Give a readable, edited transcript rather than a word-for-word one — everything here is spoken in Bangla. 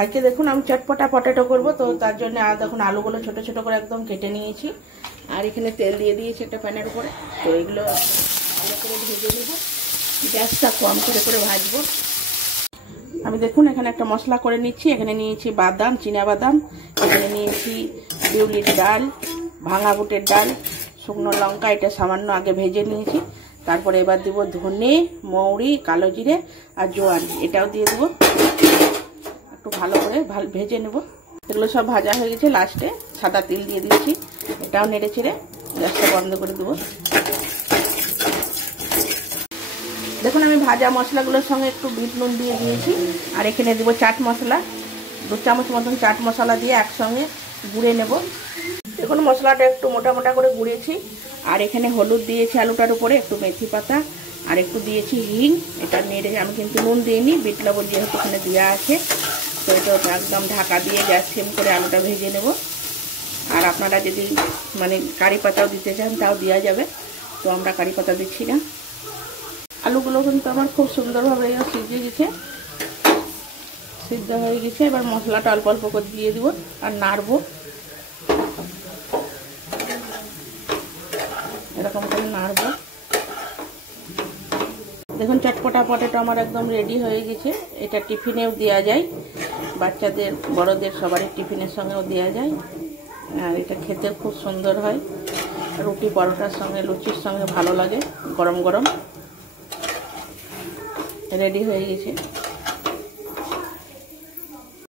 আজকে দেখুন আমি চটপটা পটেটো করব, তো তার জন্য দেখুন আলুগুলো ছোট ছোট করে একদম কেটে নিয়েছি। আর এখানে তেল দিয়ে দিয়েছি একটা প্যানের উপরে। তো এগুলো ভালো করে ভেজে নেব, গ্যাসটা কম করে করে ভাজবো। আমি দেখুন এখানে একটা মশলা করে নিচ্ছি। এখানে নিয়েছি বাদাম, চীনা বাদাম, এখানে নিয়েছি বিউলির ডাল, ভাঙা বুটের ডাল, শুকনো লঙ্কা, এটা সামান্য আগে ভেজে নিয়েছি। তারপরে এবার দিব ধনে, মৌরি, কালো জিরে আর জোয়ান, এটাও দিয়ে দেবো। একটু ভালো করে ভেজে নেব। এগুলো সব ভাজা হয়ে গেছে। লাস্টে সাদা তিল দিয়ে দিচ্ছি, এটাও নেড়ে চেড়ে গ্যাসটা বন্ধ করে দেবো। দেখুন আমি ভাজা মশলাগুলোর সঙ্গে একটু বিট নুন দিয়ে দিয়েছি। আর এখানে দেবো চাট মশলা, 2 চামচ মতন চাট মশলা দিয়ে একসঙ্গে গুঁড়ে নেব। দেখুন মশলাটা একটু মোটা মোটা করে গুঁড়েছি। আর এখানে হলুদ দিয়েছি আলুটার উপরে, একটু মেথি পাতা আর একটু দিয়েছি হিং। এটা নেড়ে, আমি কিন্তু নুন দিইনি, বিট লবণ যেহেতু এখানে দেওয়া আছে। তো এটা একদম ঢাকা দিয়ে গ্যাস সিম করে আলুটা ভেজে নেব। আর আপনারা যদি মানে কারি পাতাও দিতে চান তাও দেওয়া যাবে, তো আমরা কারি পাতা দিচ্ছি না। আলুগুলো কিন্তু আমার খুব সুন্দরভাবে সিদ্ধ হয়ে গেছে। এবার মশলাটা অল্প অল্প করে দিয়ে দিব আর নাড়বো, এরকম করে নাড়বো। দেখুন চটপটা পটেটো আমার একদম রেডি হয়ে গেছে। এটা টিফিনেও দেওয়া যায়, বাচ্চাদের বড়দের সবারই টিফিনের সঙ্গেও দেওয়া যায়। আর এটা খেতে খুব সুন্দর হয়, রুটি পরোটার সঙ্গে, লুচির সঙ্গে ভালো লাগে গরম গরম। রেডি হয়ে গেছে।